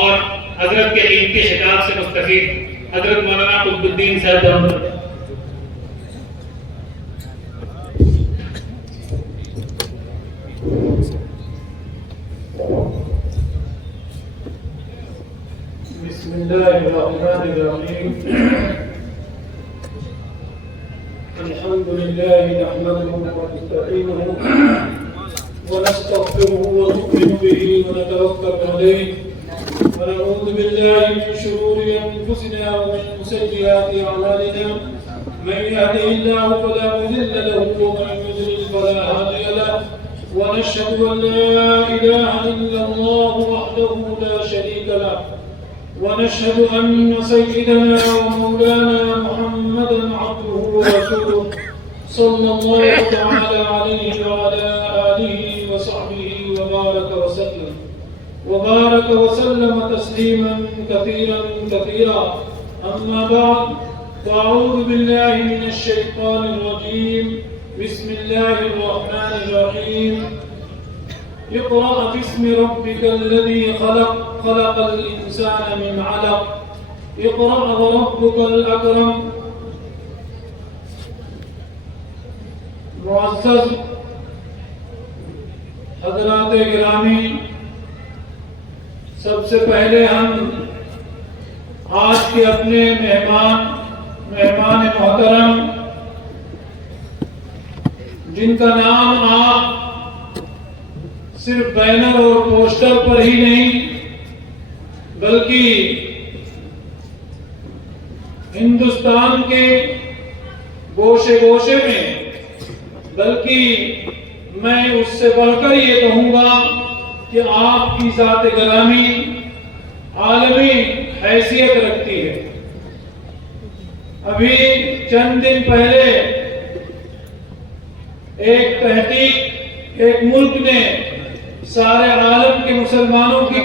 اور حضرت کے قیمتی خطاب سے مستفید حضرت مولانا قطب الدین صاحب. بسم الله الرحمن الرحيم. الحمد لله نحمده ونستعينه ونستغفره ونؤمن به ونتوكل عليه ونعوذ بالله من شرور انفسنا ومن سيئات اعمالنا. من يهده الله فلا مضل له ومن يضلل فلا هادي له. ونشهد ان لا اله الا الله وحده لا شريك له ونشهد أن سيدنا ومولانا محمدا عبده ورسوله صلى الله تعالى عليه وعلى آله وصحبه وبارك وسلم تسليما كثيرا. أما بعد فأعوذ بالله من الشيطان الرجيم. بسم الله الرحمن الرحيم. اقرأ باسم ربك الذي خلق الإنسان من علق. اقرأ وربك الأكرم. معزز حضرات گرامی، سب سے پہلے ہم آج کے اپنے مہمان محترم جن کا نام آپ صرف بینر اور پوسٹر پر ہی نہیں بلکہ ہندوستان کے گوشے گوشے میں، بلکہ میں اس سے بڑھ کر یہ کہوں گا کہ آپ کی ذات گرامی عالمی حیثیت رکھتی ہے. ابھی چند دن پہلے ایک تحقیق ایک ملک نے سارے عالم کے مسلمانوں کی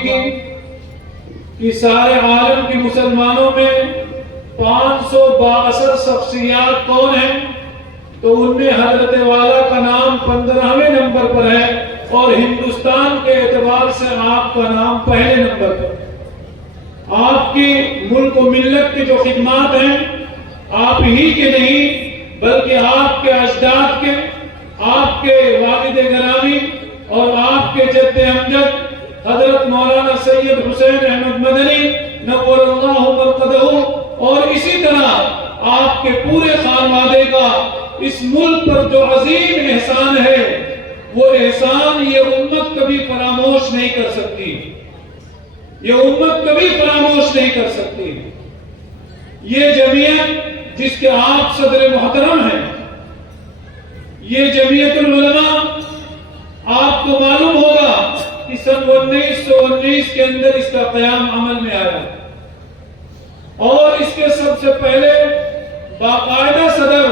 کہ سارے عالم کے مسلمانوں میں 500 بااثر شخصیات کون ہیں، تو ان میں حضرت والا کا نام 15ویں نمبر پر ہے اور ہندوستان کے اعتبار سے آپ کا نام پہلے نمبر پر. آپ کی ملک و ملت کی جو خدمات ہیں آپ ہی کے نہیں بلکہ آپ کے اجداد کے، آپ کے والد گرامی اور آپ کے جد امجد حضرت مولانا سید حسین احمد مدنی نور اللہ مرقدہ، اور اسی طرح آپ کے پورے خانوادے کا اس ملک پر جو عظیم احسان ہے، وہ احسان یہ امت کبھی فراموش نہیں کر سکتی. یہ امت کبھی فراموش نہیں کر سکتی. یہ جمعیت جس کے آپ صدر محترم ہیں، یہ جمعیت العلماء، آپ کو معلوم ہوگا کہ سن 1919 کے اندر اس کا قیام عمل میں آیا اور اس کے سب سے پہلے باقاعدہ صدر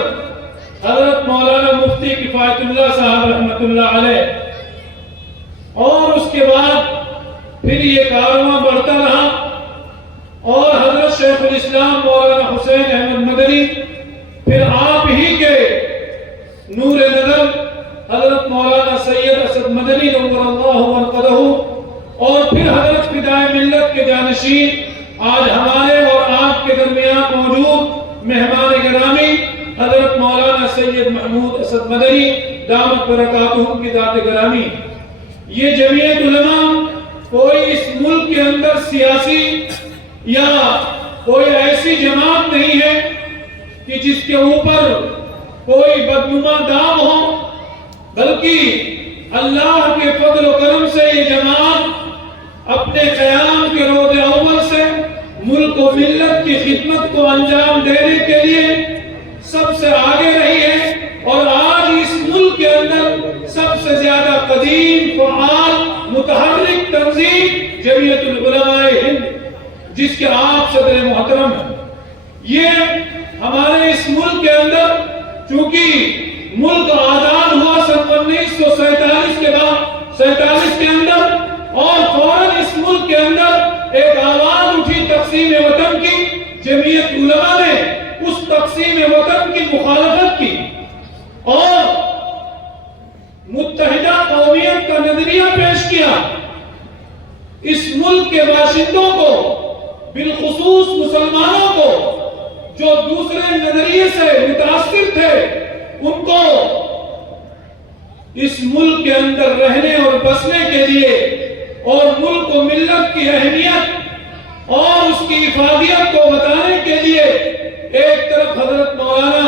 حضرت مولانا مفتی کفایت اللہ صاحب رحمۃ اللہ علیہ، اور اس کے بعد پھر یہ کارواں بڑھتا رہا اور حضرت شیخ الاسلام مولانا حسین احمد مدنی، پھر آپ ہی کے نور نظر حضرت مولانا سید اسد مدنی نور اللہ مرقدہ، اور پھر حضرت فدائے ملت کے جانشین آج ہمارے اور آپ کے درمیان موجود مہمان گرامی حضرت مولانا سید محمود اسد مدنی دامت برکاتہم کی ذات گرامی. یہ جمعیت علماء کوئی اس ملک کے اندر سیاسی یا کوئی ایسی جماعت نہیں ہے کہ جس کے اوپر کوئی بدنما دام ہو، بلکہ اللہ کے فضل و کرم سے یہ جماعت اپنے قیام کے روز اول سے ملک و ملت کی خدمت کو انجام دینے کے لیے سب سے آگے رہی ہے، اور آج اس ملک کے اندر سب سے زیادہ قدیم، فعال، متحرک تنظیم جمعیت العلماء ہند، جس کے آپ صدر محترم ہیں. یہ ہمارے اس ملک کے اندر چونکہ ملک آزاد ہوا سن 1947 کے بعد 47 کے اندر، اور فوراً اس ملک کے اندر ایک آواز اٹھی تقسیم وطن کی. جمعیت علماء نے اس تقسیم وطن کی مخالفت کی اور متحدہ قومیت کا نظریہ پیش کیا. اس ملک کے باشندوں کو، بالخصوص مسلمانوں کو جو دوسرے نظریے سے متاثر تھے، ان کو اس ملک کے اندر رہنے اور بسنے کے لیے اور ملک و ملت کی اہمیت اور اس کی افادیت کو بتانے کے لیے ایک طرف حضرت مولانا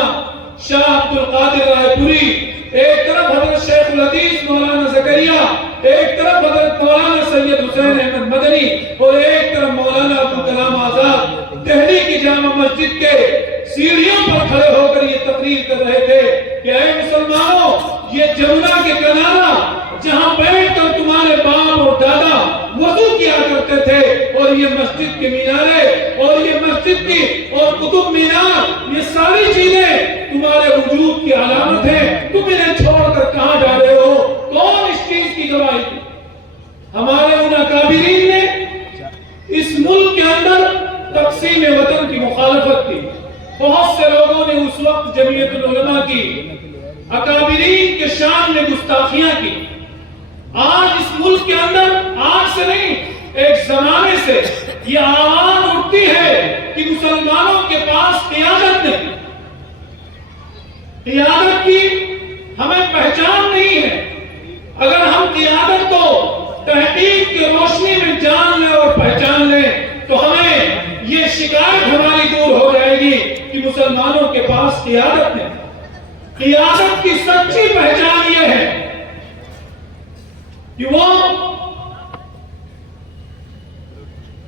شاہ عبد القادر رائے پوری، ایک طرف حضرت شیخ الحدیث مولانا زکریا، ایک طرف حضرت مولانا سید حسین احمد مدنی اور ایک طرف مولانا عبدالکلام آزاد دہلی کی جامع مسجد کے سیڑھیوں پر کھڑے ہو کر یہ تقریر کر رہے تھے کہ اے مسلمانوں، یہ جمنا کے کنارہ جہاں بیٹھ کر تمہارے باپ اور دادا وضو کیا کرتے تھے، اور یہ مسجد کے مینارے اور یہ مسجد کی اور قطب مینار، یہ ساری چیزیں تمہارے وجود کی علامت ہیں، تم انہیں چھوڑ کر کہاں جا رہے ہو؟ کون اس چیز کی گواہی دی؟ ہمارے ان اکابرین نے اس ملک کے اندر تقسیم وطن کی مخالفت کی. بہت سے لوگوں نے اس وقت جمعیت العلماء کی اکابرین کے شان میں گستاخیاں کی. آج اس ملک کے اندر، آج سے نہیں، ایک زمانے سے یہ آواز اٹھتی ہے کہ مسلمانوں کے پاس قیادت نہیں، قیادت کی ہمیں پہچان نہیں ہے. اگر ہم قیادت کو تحقیق کی روشنی میں جان لیں اور پہچان لیں تو ہمیں یہ شکایت ہماری دور ہو جائے گی کہ مسلمانوں کے پاس قیادت نہیں. قیادت کی سچی پہچان یہ ہے کہ وہ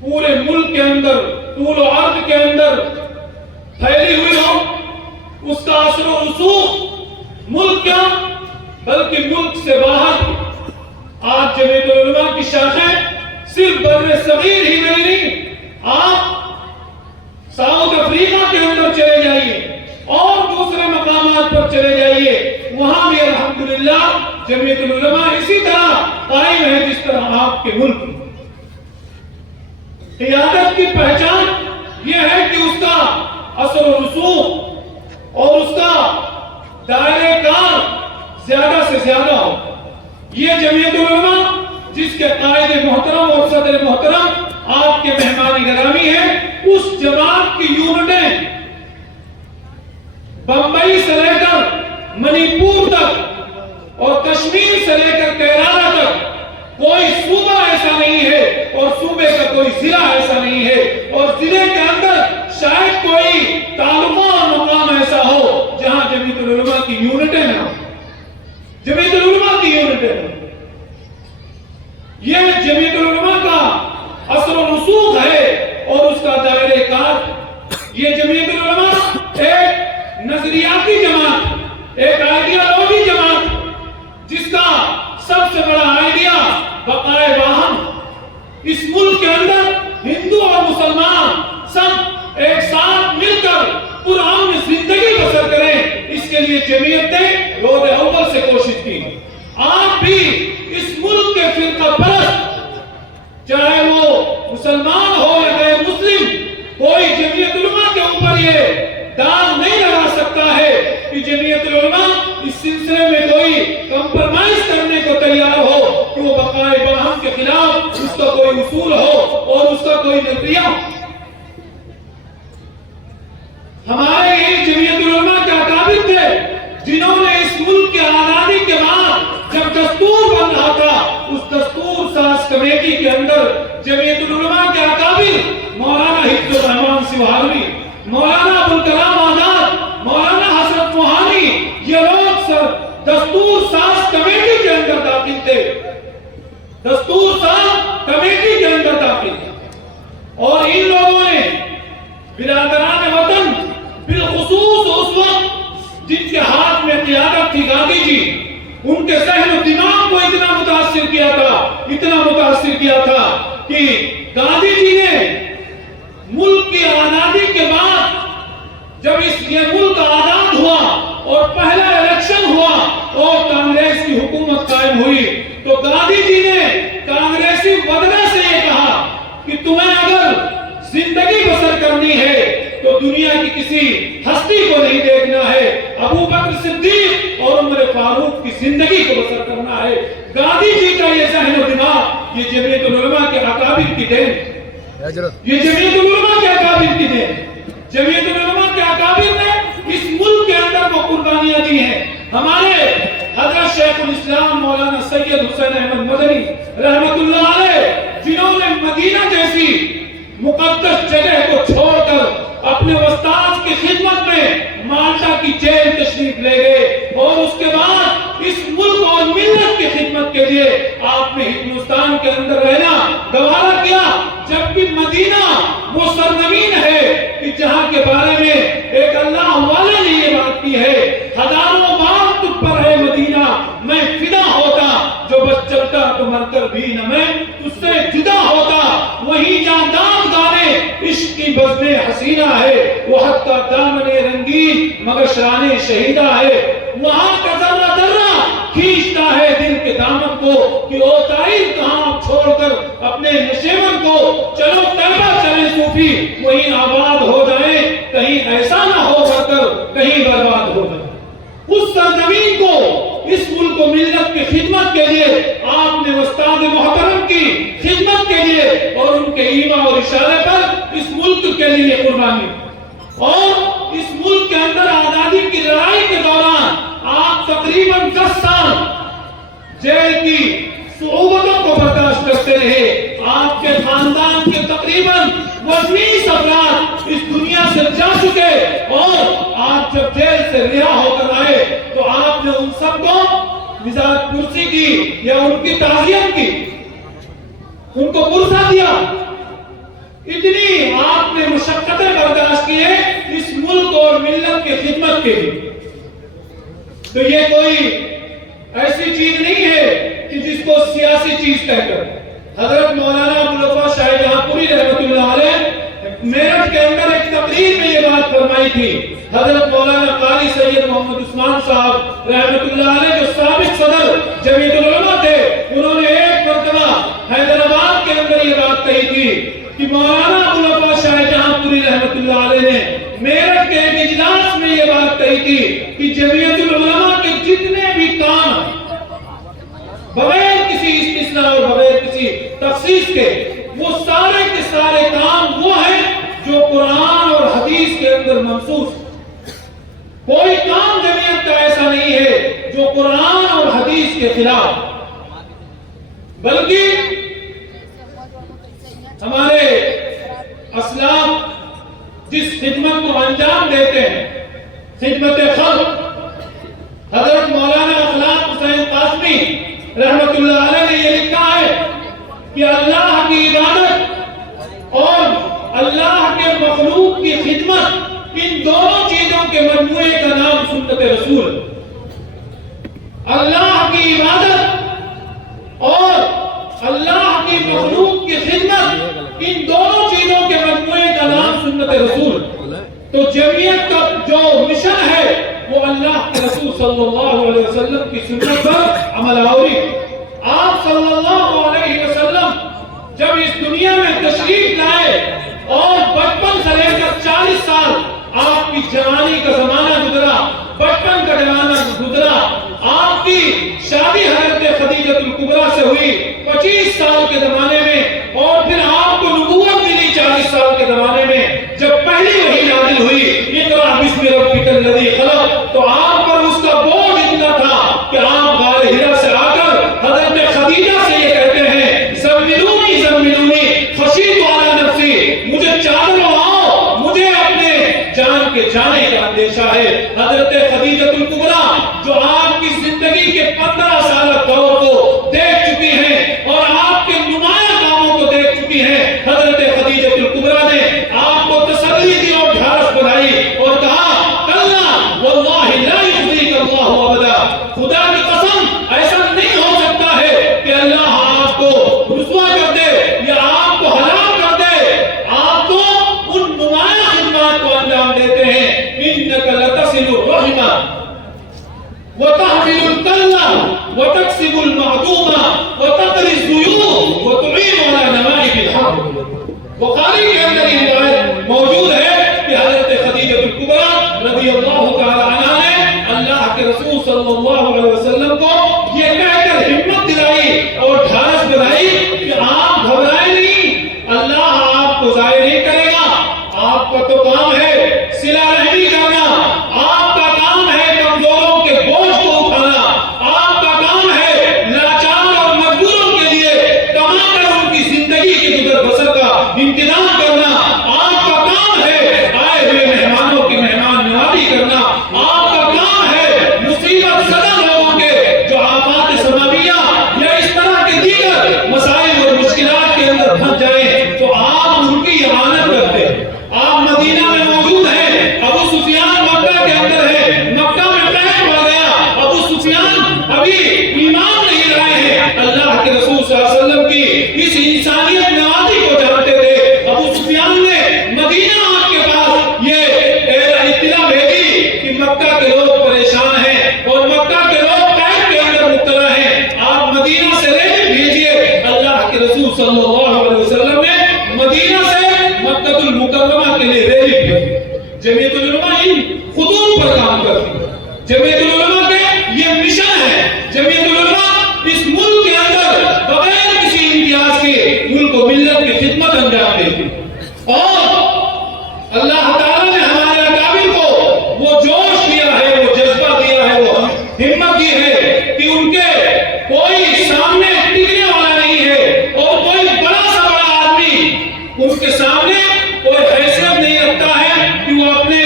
پورے ملک کے اندر، طول و عرض کے اندر پھیلی ہوئی ہو، اس کا اثر و رسوخ ملک کیا بلکہ ملک سے باہر. آج جمعیت العلماء کی شاخیں صرف بر صغیر ہی میں نہیں، آپ ساؤتھ افریقہ کے اندر چلے جائیے اور دوسرے مقامات پر چلے جائیے، وہاں بھی الحمدللہ جمعیت العلماء اسی طرح قائم ہے جس طرح آپ کے ملک میں. قیادت کی پہچان یہ ہے کہ اس کا اثر و رسوخ اور اس کا دائرہ کار زیادہ سے زیادہ ہو. یہ جمعیت العلماء جس کے قائد محترم اور صدر محترم آپ کے مہمان گرامی ہیں، اس جماعت کی یونٹیں بمبئی سے لے کر منی پور تک اور کشمیر سے لے کر کیرالہ تک کوئی صوبہ ایسا نہیں ہے اور صوبے کا کوئی ضلع ایسا نہیں ہے اور ضلع کے اندر شاید کوئی تعلقہ اور مقام ایسا ہو جہاں جمعیت العلماء کی یونٹیں نہ ہوں. جمعیت العلماء کی یونٹیں، یہ جمعیت العلماء کا اثر و رسوخ ہے اور اس کا دائرہ کار. یہ جمعیت العلماء ایک نظریاتی جماعت، ایک آئیڈیالوجی جماعت جس کا سب سے بڑا آئیڈیا بقائے باہم. اس ملک کے اندر ہندو اور مسلمان سب ایک ساتھ مل کر پرامن زندگی بسر کریں، اس کے لیے جمعیت نے روز اول سے کوشش کی. آپ بھی اس ملک کے فرقہ پرست، چاہے وہ مسلمان ہو یا غیر مسلم، کوئی جمعیت علماء کے اوپر یہ داغ نہیں لگا سکتا ہے کہ جمعیت العلماء اس سلسلے میں کوئی کمپرمائز کرنے کو تیار ہو کہ وہ بقائے باہم کے خلاف اس کا کوئی اصول ہو اور اس کا کوئی نظریہ. ہمارے یہ جمعیت العلماء کے اکابر تھے جنہوں نے اس ملک کے آزادی کے بعد جب دستور بن رہا تھا، اس دستور ساز کمیٹی کے اندر جمعیت العلماء کے اکابر مولانا حفظ الرحمان سوہاروی، مولانا ابوالکلام آزاد، مولانا حسرت موہانی، یہ لوگ سر دستور ساز کمیٹی کے اندر داخل تھے، دستور ساز کمیٹی کے اندر داخل تھے. اور ان لوگوں نے برادران وطن، بالخصوص اس وقت جن کے ہاتھ میں قیادت تھی گاندھی جی، ان کے ذہن و دماغ کو اتنا متاثر کیا تھا کہ گاندھی جی نے ملک کی آزادی کے بعد جب یہ ملک آزاد ہوا اور پہلا الیکشن ہوا اور کانگریس کی حکومت قائم ہوئی تو گاندھی جی نے کانگریسی وطنوں سے یہ کہا کہ تمہیں اگر زندگی بسر کرنی ہے تو دنیا کی کسی ہستی کو نہیں دیکھنا ہے، ابو بکر صدیق اور عمر فاروق کی زندگی کو بسر کرنا ہے. گاندھی جی کا یہ ذہن و دماغ یہ جمعیت العلماء کے اکابر کی دین، یہ جمعیت العلماء کے اکابر کی دین۔ جمعیت العلماء کے اکابر نے اس ملک کے اندر وہ قربانیاں دی ہیں۔ ہمارے حضرت شیخ الاسلام مولانا سید حسین احمد مدنی رحمت اللہ علیہ، جنہوں نے مدینہ جیسی مقدس جگہ کو چھوڑ کر اپنے استاذ کی خدمت میں مالٹا کی جیل تشریف لے گئے، اور اس کے بعد اس ملک اور ملت کی خدمت کے لیے آپ نے ہندوستان کے اندر رہنا گوارا کیا، جبکہ مدینہ وہ سرزمین ہے کہ جہاں کے بارے میں ایک اللہ والے نے یہ بات کی ہے، ہزاروں بار تجھ پر ہے مدینہ میں فدا ہوتا، جو بس چلتا تو مر کر بھی نہ میں تجھ سے جدا ہوتا، وہی جہاں داد گانے عشق کی بزم حسینہ ہے، وہ حد کا دامن رنگین مگر شان شہیدہ ہے، وہاں کا ذرہ ذرہ کھینچتا ہے دل کے دامن کو کہ او طائر کہاں چھوڑ کر اپنے نشیمن کو، چلو طیبہ چلیں صوفی وہیں آباد ہو جائیں، کہیں ایسا نہ ہو کر کہیں برباد ہو جائیں۔ اس سرزمین کو، اس ملک و ملت کی خدمت کے لیے آپ نے استاد محترم کی خدمت کے لیے اور ان کے ایما اور اشارے پر اس ملک کے لیے قربانی، اور اس ملک کے اندر آزادی کی لڑائی کے دوران آپ تقریباً 10 سال جیل کی صعوبتوں کو برداشت کرتے رہے۔ آپ کے خاندان کے تقریباً 20 افراد اس دنیا سے جا چکے، اور آپ جب جیل سے رہا ہو کر آئے تو آپ نے ان سب کو وزارت کرسی کی یا ان کی تعزیت کی، ان کو پرسا دیا، اتنی آپ نے مشقتیں برداشت کی ہے اس ملک اور ملت کی خدمت کے لیے۔ تو یہ کوئی ایسی چیز نہیں ہے کہ جس کو سیاسی چیز کہہ کر حضرت مولانا ابوالوفا شاہ جہاں پوری رحمت اللہ علیہ میرٹھ کے اندر ایک تقریر میں یہ بات فرمائی تھی۔ حضرت مولانا قاری سید محمد عثمان صاحب رحمت اللہ علیہ جو سابق صدر جمعیت العلماء تھے، انہوں نے ایک مرتبہ حیدرآباد کے اندر یہ بات کہی تھی کہ مولانا ابوالوفا شاہ جہاں پوری رحمت اللہ علیہ نے میرٹھ کے ایک اجلاس میں یہ بات کہی تھی کہ جمعیت العلماء کے جتنے بھی کام بغیر کسی استثناء اور بغیر کسی تخصیص کے، وہ سارے کے سارے کام وہ ہیں جو قرآن اور حدیث کے اندر منصوص۔ کوئی کام جمعیت کا ایسا نہیں ہے جو قرآن اور حدیث کے خلاف، بلکہ ہمارے اسلاف جس خدمت کو انجام دیتے ہیں، خدمت خلق، حضرت مولانا اخلاق حسین قاسمی رحمت اللہ علیہ نے یہ لکھا ہے کہ اللہ کی عبادت اور اللہ کے مخلوق کی خدمت، ان دونوں چیزوں کے مجموعے کا نام سنت رسول۔ اللہ کی عبادت اور اللہ کی مخلوق کی خدمت، ان دونوں چیزوں کے مجموعے کا نام سنت رسول۔ تو جمعیت کا جو مشن ہے وہ اللہ کے رسول صلی اللہ علیہ وسلم کی سنت پر عمل آوری۔ آپ صلی اللہ علیہ وسلم جب اس دنیا میں تشریف لائے اور بچپن سے لے کر 40 سال آپ کی جوانی کا زمانہ گزرا، بچپن کا زمانہ گزرا، آپ کی شادی حضرت خدیجہ الکبریٰ سے ہوئی 25 سال کے زمانے میں، اور پھر آپ کو نبوت ملی 40 سال کے زمانے میں، جب پہلی وحی نازل ہوئی اقرأ بسم ربک الذی خلق، تو آپ پر اس کا بوجھ اتنا تھا کہ آپ غار حرا سے آ کر حضرت خدیجہ سے یہ کہتے ہیں زملونی زملونی خشیت علی نفسی، مجھے چادر لاؤ، مجھے اپنے جان کے جانے کا اندیشہ ہے۔ حضرت خدیجہ الکبریٰ جو آپ کی زندگی کے 15 سالہ دور کو دیکھ چکی ہیں اور آپ کے نمایاں کاموں کو دیکھ چکی ہیں، حضرت خدیجہ الکبریٰ نے آپ کو تسلی دی اور ڈھارس بڑھائی اور کہا کلا واللہ لا یخزیک اللہ ابدا، خدا کی قسم ایسا نہیں ہو سکتا ہے کہ اللہ آپ کو رسوا کر دے یا آپ کو ہلاک کر دے، آپ کو ان نمایاں خدمات کو انجام دیتے ہیں۔ انک لتصل الرحم وتحمل الكل وتكسب المعدوم وتقري الضيوف وتعين على نوائب الحق۔ بخاری کے اندر یہ روایت موجود ہے کہ حضرت خدیجہ الکبریٰ رضی اللہ تعالی عنہا نے اللہ کے رسول صلی اللہ علیہ وسلم کو یہ کہہ کر ہمت دلائی اور ڈھارس بنائی آپ کو ضائع نہیں کرے گا. آپ کا تو کام ہے صلہ رحمی کرنا, آپ کا کام ہے کمزوروں کے بوجھ کو اٹھانا, آپ کا کام ہے لاچار اور مجبوروں کے لیے کما کر ان کی زندگی کی گزر بسر کا انتظام کرنا, آپ کا کام ہے آئے ہوئے مہمانوں کی مہمان نوازی کرنا, آپ کا کام ہے مصیبت زدہ لوگوں کے جو آفات سماویہ یا اس طرح کے دیگر مسائل اور مشکلات کے اندر پھنس جائیں تو آپ ان کی اعانت کرتے ہیں. آپ مدینہ میں موجود ہیں, ابو سفیان مکہ کے اندر ہے, مکہ میں قید پڑ گیا, ابو سفیان ابھی ایمان نہیں لائے ہیں, اللہ کے رسول صلی اللہ علیہ وسلم کی اس انسانیت نوازی کو جانتے تھے. ابو سفیان نے مدینہ آپ کے پاس یہ اطلاع بھیجی کہ مکہ کے لوگ پریشان ہیں اور مکہ کے لوگ قید کے اندر مبتلا ہیں, آپ مدینہ سے ریزق بھیجیے. اللہ کے رسول صلی اللہ علیہ وسلم نے مدینہ سے مکہ المکرمہ کے لیے ریزق بھیجی. جمعیت العلماء ان خطوط پر کام کرتی ہے. جمعیت العلماء کے یہ مشن ہے. جمعیت العلماء اس ملک کے اندر بغیر کسی امتیاز کے ملک و ملت کی خدمت انجام دیتی ہے. اور اللہ تعالیٰ نے ہمارے اکابر کو وہ جوش دیا ہے, وہ جذبہ دیا ہے, وہ ہمت دی ہے کہ ان کے کوئی سامنے ٹکنے والا نہیں ہے اور کوئی بڑا سا بڑا آدمی ان کے سامنے کوئی حیثیت نہیں رکھتا ہے کہ وہ اپنے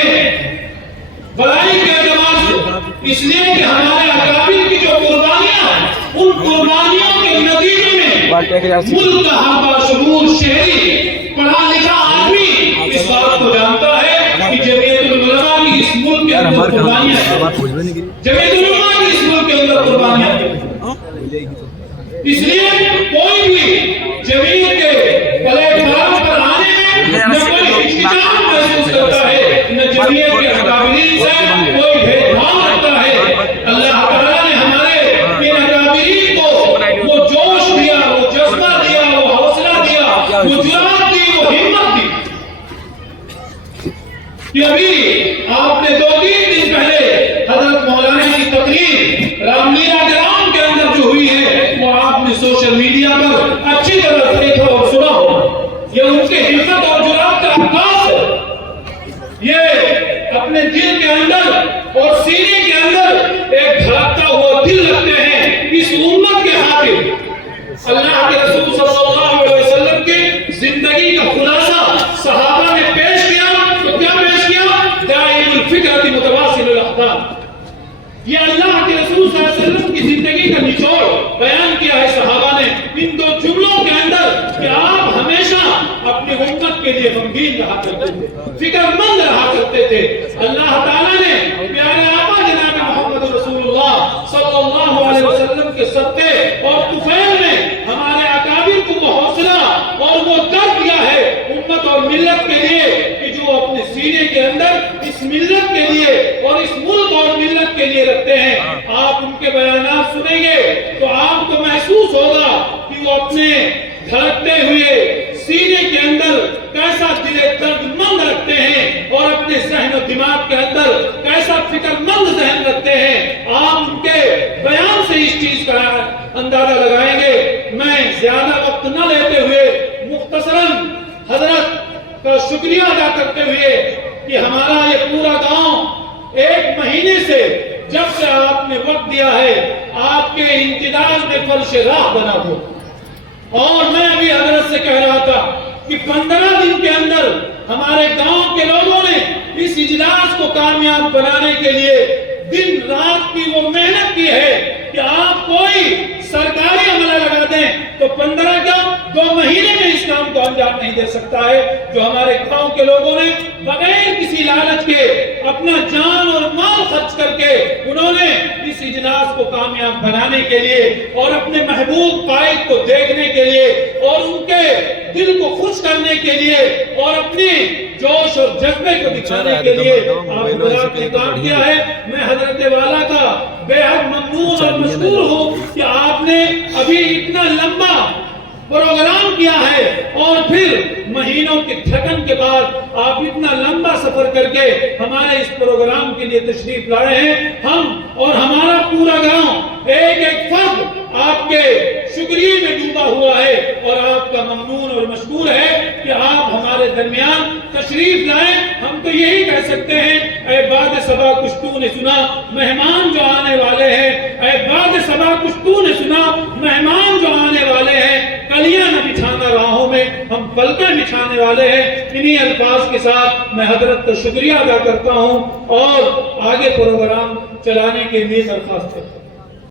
بڑائی کے اعتبار سے, اس لیے کہ ہمارے اکابر کی جو قربانیاں ہیں ان قربانیوں کے نتیجے میں ملک کا ہر باشعور شہری پڑھا لکھا آدمی اس بات کو جانتا ہے کہ جمعیت العلماء کی اس ملک کے اندر قربانیاں ہیں, جمعیت العلماء کی اس ملک کے اندر قربانیاں ہیں. اس لیے کوئی بھی جمعیت کے پلیٹ فارم پر آنے میں نہ کوئی ہچکچاہٹ محسوس کرتا ہے, نہ جمعیت کے اکابرین سے کوئی بھید بھاؤ رکھتا ہے. اللہ تعالیٰ نے ہمارے ان اکابرین کو وہ جوش دیا, وہ جذبہ دیا, وہ حوصلہ دیا, وہ جرأت دی, وہ ہمت دی کہ ابھی آپ نے 2-3 دن پہلے حضرت مولانا کی تقریر رام لیلا گراؤنڈ کے اندر جو ہوئی ہے وہ آپ نے سوشل میڈیا پر اچھی طرح دیکھا اور سنا ہو. یہ ان کے ہمت اور جرأت کا عکاس ہے. یہ اپنے دل کے اندر اور سینے کے اندر ایک دھڑکتا ہوا دل رکھتے ہیں اس امت کے خاطر. اللہ کے رسول صلی اللہ علیہ وسلم کی زندگی کا خلاصہ صحابہ نے پیش کیا تو کیا پیش کیا؟ دائم الفکرۃ متواصل الاقدام. یہ اللہ کے رسول صلی اللہ علیہ وسلم کی زندگی کا نچوڑ بیان کیا ہے صحابہ نے ان 2 جملوں کے اندر کہ آپ ہمیشہ اپنی امت کے لیے غمگین رہا کرتے تھے, فکر مند رہا کرتے تھے. اللہ تعالیٰ نے پیارے آقا جناب محمد رسول اللہ صلی اللہ علیہ وسلم کے صدقے اور طفیل میں ہمارے اکابر کو وہ حوصلہ اور وہ درد دیا ہے امت اور ملت کے لیے کہ جو اپنے سینے کے اندر اس ملت کے لیے اور اس ملک اور ملت کے لیے رکھتے ہیں. آپ ان کے بیانات سنیں گے تو آپ کو محسوس ہوگا کہ وہ اپنے دھڑکتے ہوئے سینے کے اندر کیسا دل درد مند رکھتے ہیں اور اپنے ذہن و دماغ کے اندر کیسا فکر مند ذہن رکھتے ہیں. آپ ان کے بیان سے اس چیز کا اندازہ لگائیں گے. میں زیادہ وقت نہ لیتے ہوئے مختصراً حضرت کا شکریہ ادا کرتے ہوئے کہ ہمارا یہ پورا گاؤں 1 مہینے سے جب سے آپ نے وقت دیا ہے آپ کے انتظار میں فرش راہ بنا دو. اور میں ابھی حضرت سے کہہ رہا تھا کہ 15 دن کے اندر ہمارے گاؤں کے لوگوں نے اس اجلاس کو کامیاب بنانے کے لیے دن رات کی وہ محنت کی ہے کہ آپ کوئی سرکاری عملہ لگا دیں تو 15 کیا 2 مہینے میں اس کام کو انجام نہیں دے سکتا ہے. جو ہمارے گاؤں کے لوگوں نے بغیر کسی لالچ کے اپنا جان اور مال خرچ کر کے انہوں نے اس اجلاس کو کامیاب بنانے کے لیے اور اپنے محبوب قائد کو دیکھنے کے لیے اور ان کے دل کو خوش کرنے کے لیے اور اپنی جوش اور جذبے کو دکھانے کے لیے آپ حضرات نے کام کیا ہے. میں حضرت والا کا بے حد ممنون اور مشکور ہوں کہ آپ نے ابھی اتنا لمبا پروگرام کیا ہے اور پھر مہینوں کے تھکن کے بعد آپ اتنا لمبا سفر کر کے ہمارے اس پروگرام کے لیے تشریف لائے ہیں. ہم اور ہمارا پورا گاؤں ایک ایک فرد آپ کے شکریہ میں ڈوبا ہوا ہے اور آپ کا ممنون اور مشکور ہے کہ آپ ہمارے درمیان تشریف لائیں. ہم تو یہی کہہ سکتے ہیں اے باد صبا کچھ تو نے سنا مہمان جو آنے والے ہیں, اے باد صبا کچھ تو نے سنا مہمان جو آنے والے ہیں, کلیاں نہ بچھانا راہوں میں, ہم پلکیں بچھانے والے ہیں. انہی الفاظ کے ساتھ میں حضرت کا شکریہ ادا کرتا ہوں اور آگے پروگرام چلانے کے لیے درخواست کرتا ہوں.